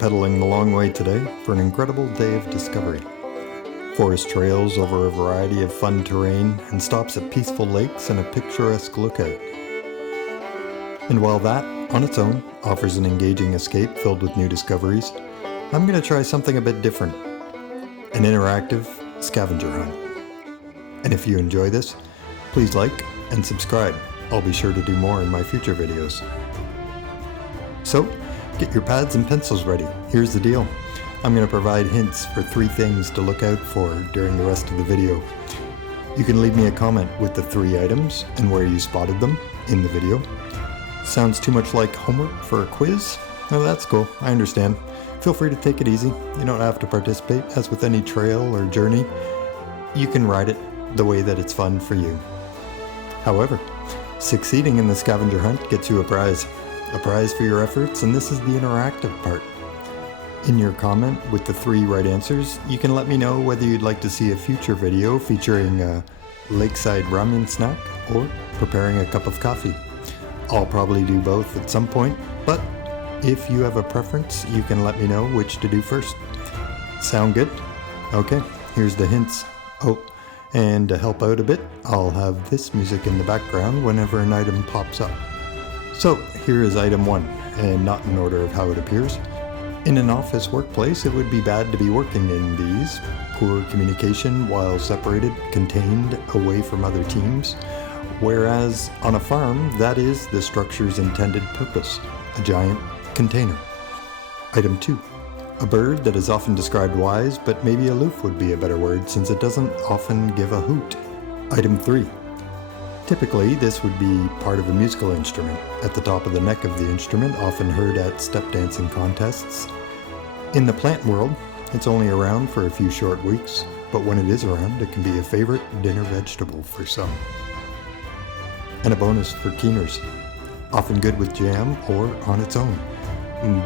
pedaling the long way today for an incredible day of discovery. Forest trails over a variety of fun terrain and stops at peaceful lakes and a picturesque lookout. And while that, on its own, offers an engaging escape filled with new discoveries, I'm going to try something a bit different. An interactive scavenger hunt. And if you enjoy this, please like and subscribe. I'll be sure to do more in my future videos. So, get your pads and pencils ready. Here's the deal. I'm going to provide hints for 3 things to look out for during the rest of the video. You can leave me a comment with the 3 items and where you spotted them in the video. Sounds too much like homework for a quiz? No, that's cool. I understand. Feel free to take it easy. You don't have to participate. As with any trail or journey, you can ride it the way that it's fun for you. However, succeeding in the scavenger hunt gets you a prize for your efforts, and this is the interactive part. In your comment with the 3 right answers, you can let me know whether you'd like to see a future video featuring a lakeside ramen snack or preparing a cup of coffee. I'll probably do both at some point, but if you have a preference, you can let me know which to do first. Sound good? Okay, here's the hints. Oh, and to help out a bit, I'll have this music in the background whenever an item pops up. So here is item 1, and not in order of how it appears. In an office workplace, it would be bad to be working in these. Poor communication while separated, contained, away from other teams. Whereas on a farm, that is the structure's intended purpose, a giant container. Item 2. A bird that is often described wise, but maybe aloof would be a better word since it doesn't often give a hoot. Item 3. Typically, this would be part of a musical instrument, at the top of the neck of the instrument, often heard at step dancing contests. In the plant world, it's only around for a few short weeks, but when it is around, it can be a favorite dinner vegetable for some. And a bonus for keeners, often good with jam or on its own,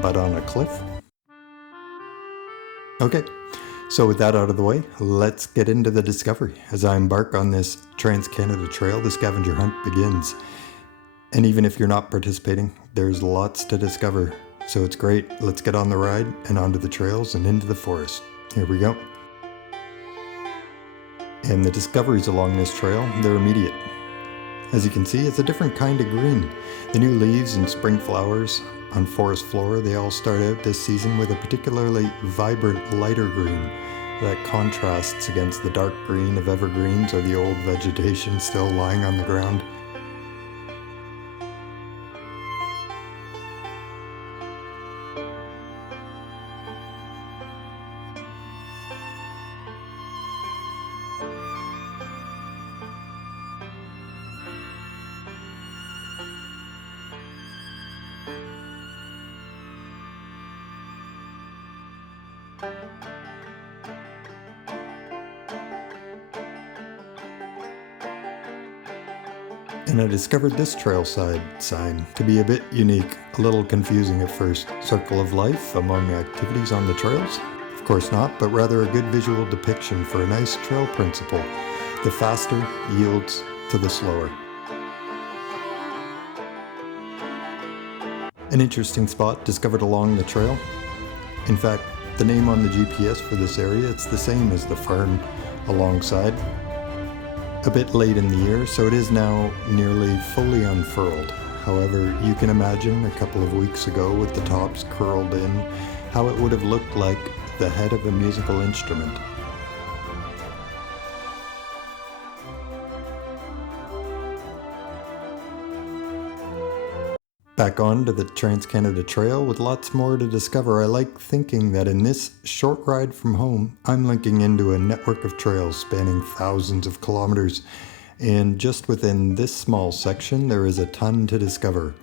but on a cliff? Okay, so with that out of the way, let's get into the discovery. As I embark on this Trans-Canada Trail, the scavenger hunt begins. And even if you're not participating, there's lots to discover. So it's great. Let's get on the ride and onto the trails and into the forest. Here we go. And the discoveries along this trail, they're immediate. As you can see, it's a different kind of green. The new leaves and spring flowers on forest floor, they all start out this season with a particularly vibrant lighter green that contrasts against the dark green of evergreens or the old vegetation still lying on the ground. And I discovered this trail side sign to be a bit unique, a little confusing at first. Circle of life among activities on the trails? Of course not, but rather a good visual depiction for a nice trail principle. The faster yields to the slower. An interesting spot discovered along the trail. In fact, the name on the GPS for this area, it's the same as the fern alongside. A bit late in the year, so it is now nearly fully unfurled. However, you can imagine a couple of weeks ago with the tops curled in, how it would have looked like the head of a musical instrument. Back on to the Trans-Canada Trail with lots more to discover. I like thinking that in this short ride from home, I'm linking into a network of trails spanning thousands of kilometers. And just within this small section, there is a ton to discover.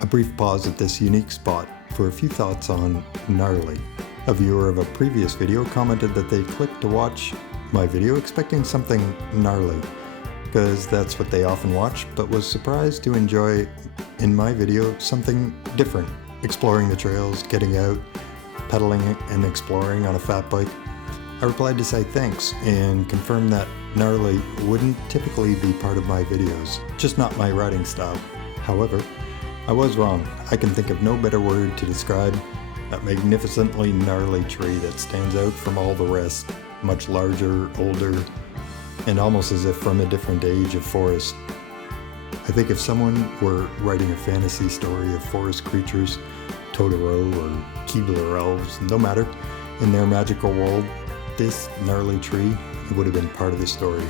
A brief pause at this unique spot for a few thoughts on gnarly. A viewer of a previous video commented that they clicked to watch my video expecting something gnarly, because that's what they often watch, but was surprised to enjoy in my video something different, exploring the trails, getting out, pedaling and exploring on a fat bike. I replied to say thanks and confirmed that gnarly wouldn't typically be part of my videos, just not my riding style. However, I was wrong. I can think of no better word to describe that magnificently gnarly tree that stands out from all the rest, much larger, older, and almost as if from a different age of forest. I think if someone were writing a fantasy story of forest creatures, Totoro or Keebler elves, no matter, in their magical world, this gnarly tree would have been part of the story.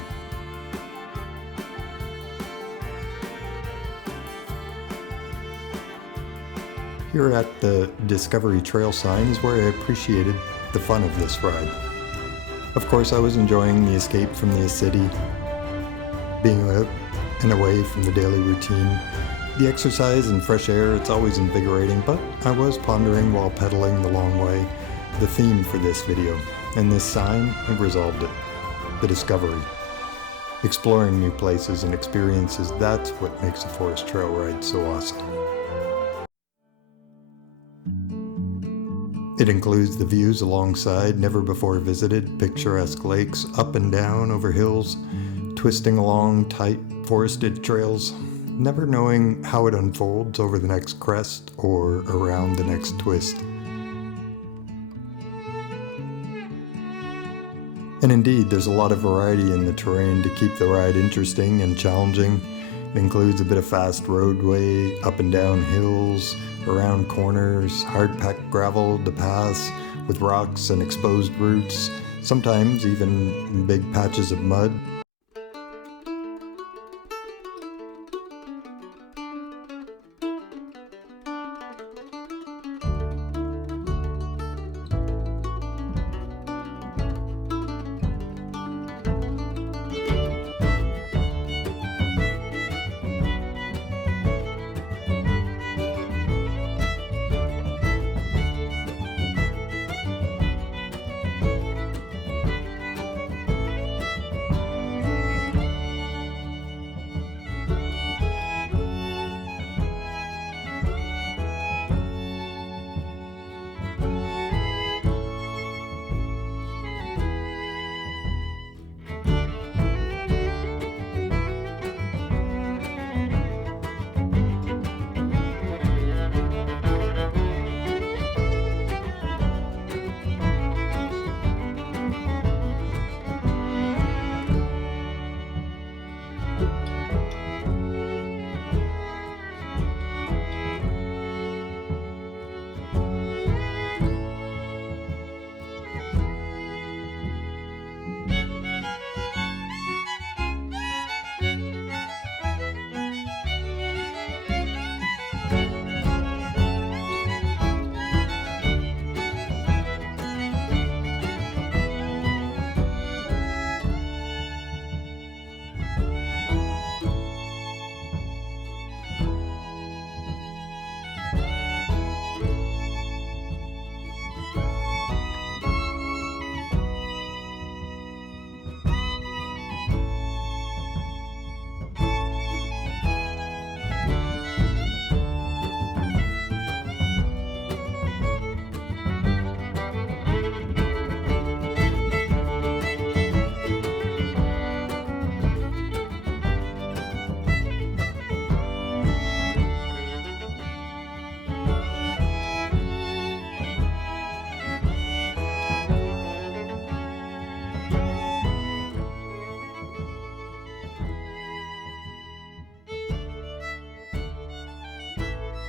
Here at the Discovery Trail sign is where I appreciated the fun of this ride. Of course, I was enjoying the escape from the city, being out and away from the daily routine. The exercise and fresh air, it's always invigorating, but I was pondering while pedaling the long way the theme for this video, and this sign resolved it. The discovery. Exploring new places and experiences, that's what makes a forest trail ride so awesome. It includes the views alongside never before visited picturesque lakes, up and down over hills, twisting along tight forested trails, never knowing how it unfolds over the next crest or around the next twist. And indeed, there's a lot of variety in the terrain to keep the ride interesting and challenging. It includes a bit of fast roadway, up and down hills, around corners, hard-packed gravel to pass with rocks and exposed roots, sometimes even big patches of mud.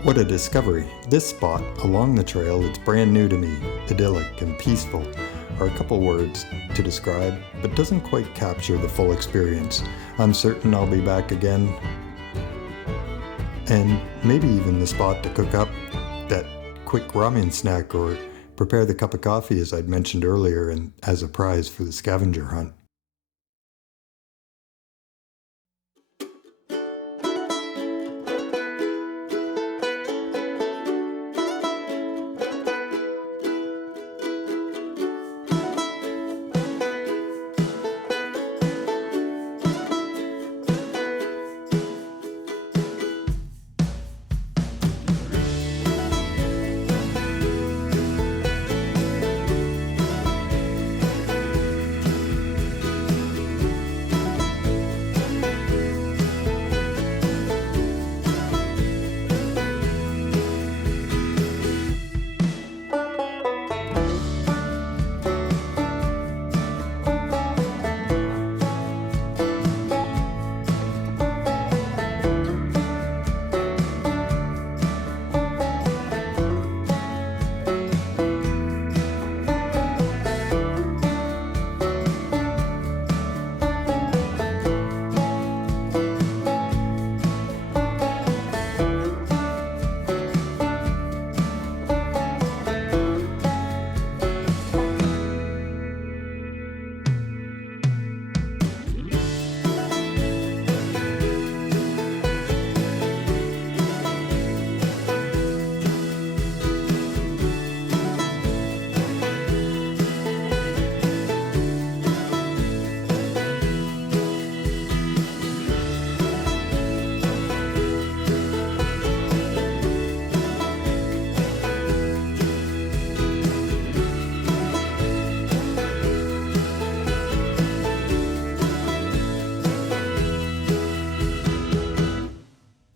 What a discovery. This spot along the trail, it's brand new to me, idyllic and peaceful, are a couple words to describe, but doesn't quite capture the full experience. I'm certain I'll be back again, and maybe even the spot to cook up that quick ramen snack or prepare the cup of coffee as I'd mentioned earlier and as a prize for the scavenger hunt.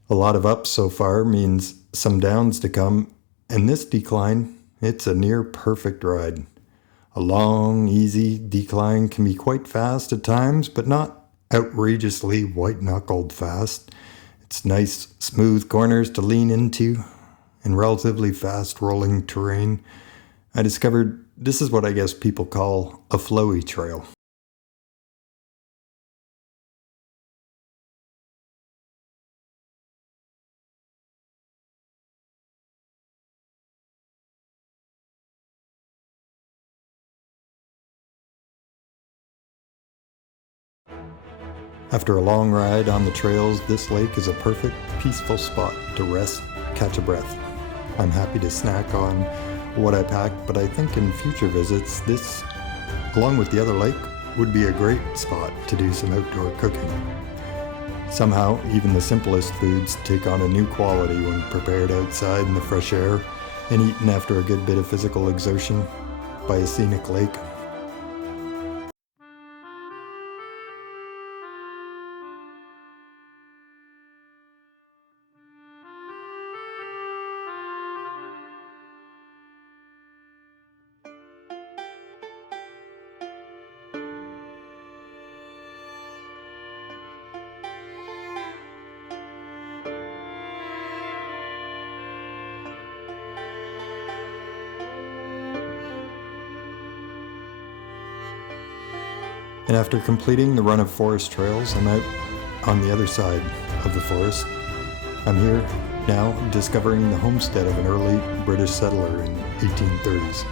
A lot of ups so far means some downs to come, and this decline, it's a near perfect ride. A long, easy decline can be quite fast at times, but not outrageously white-knuckled fast. It's nice, smooth corners to lean into, and relatively fast-rolling terrain. I discovered this is what I guess people call a flowy trail. After a long ride on the trails, this lake is a perfect, peaceful spot to rest, catch a breath. I'm happy to snack on what I packed, but I think in future visits, this, along with the other lake, would be a great spot to do some outdoor cooking. Somehow, even the simplest foods take on a new quality when prepared outside in the fresh air and eaten after a good bit of physical exertion by a scenic lake. And after completing the run of forest trails, I'm out on the other side of the forest. I'm here now discovering the homestead of an early British settler in 1830s.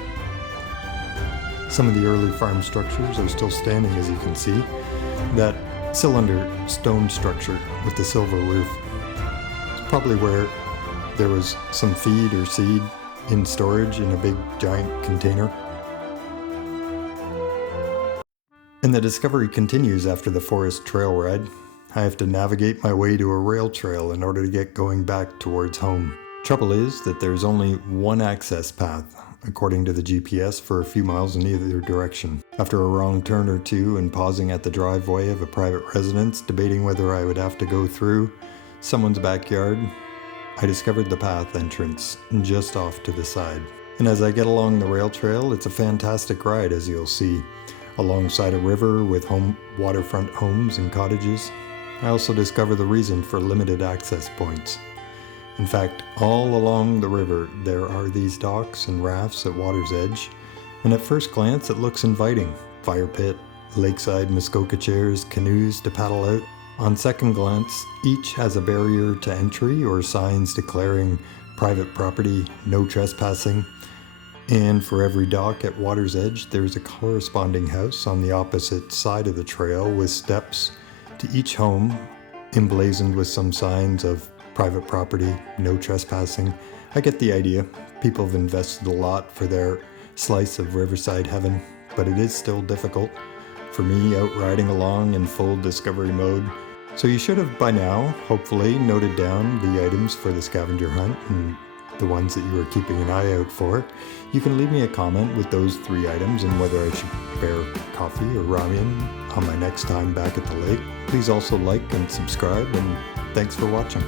Some of the early farm structures are still standing, as you can see. That cylinder stone structure with the silver roof. It's probably where there was some feed or seed in storage in a big giant container. And the discovery continues after the forest trail ride. I have to navigate my way to a rail trail in order to get going back towards home. Trouble is that there's only one access path, according to the GPS, for a few miles in either direction. After a wrong turn or two and pausing at the driveway of a private residence, debating whether I would have to go through someone's backyard, I discovered the path entrance just off to the side. And as I get along the rail trail, it's a fantastic ride, as you'll see. Alongside a river with waterfront homes and cottages, I also discover the reason for limited access points. In fact, all along the river there are these docks and rafts at water's edge, and at first glance it looks inviting. Fire pit, lakeside Muskoka chairs, canoes to paddle out. On second glance, each has a barrier to entry or signs declaring private property, no trespassing. And for every dock at water's edge, there's a corresponding house on the opposite side of the trail with steps to each home, emblazoned with some signs of private property, no trespassing. I get the idea. People have invested a lot for their slice of riverside heaven, but it is still difficult for me out riding along in full discovery mode. So you should have by now, hopefully, noted down the items for the scavenger hunt and the ones that you are keeping an eye out for. You can leave me a comment with those 3 items and whether I should prepare coffee or ramen on my next time back at the lake. Please also like and subscribe, and thanks for watching.